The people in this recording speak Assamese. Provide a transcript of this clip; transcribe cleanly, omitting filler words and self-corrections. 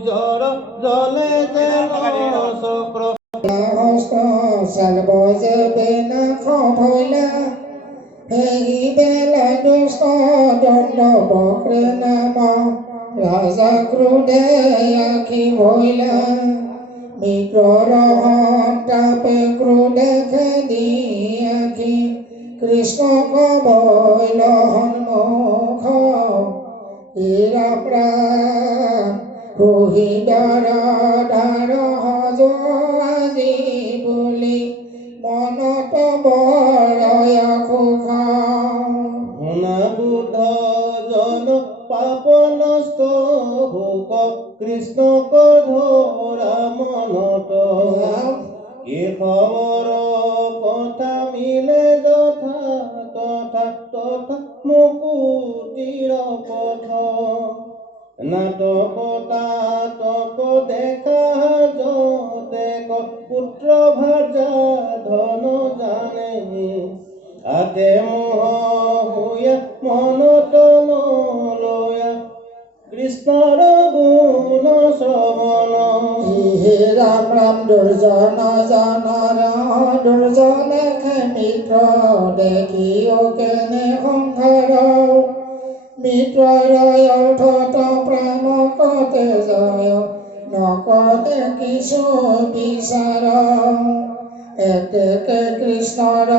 সূৰ্যৰ জলে যেন চক্ৰ হস্ত চালবজে বেনাখ ভৈলা হেৰি বেলা দুষ্ট দণ্ড বক্ৰে নাম ৰাজা ক্ৰোধে আখি ভৈলা মিত্ৰৰ সন্তাপে ক্ৰোধে খেদি আখি কৃষ্ণক বৈল সন্মুখ হীৰা প্ৰাণ ৰোহিতৰ ধাৰ সজ আজি বুলি মনত বৰয় সুখ শুনা বুদ্ধ জন পাপ নষ্ট শোক কৃষ্ণক ধৰা মনত কেশৱৰ কথা মিলে যথা তথা তথা মুকুতিৰ পথ নাটক তাতক দেখা যতেক পুত্ৰ ভাৰ্যা ধন জানে আতে মোহ হুয়া মনত নলয়া কৃষ্ণৰ গুণ শ্ৰৱণ ৰাম ৰাম দুৰ্জন জনৰ দুৰ্জনে মিত্ৰ দেখিও কেনে সংসাৰ মিত্ৰৰ অৰ্থত প্ৰেম কতে জয় নকতে কিছু বিচাৰ এতেকে কৃষ্ণৰ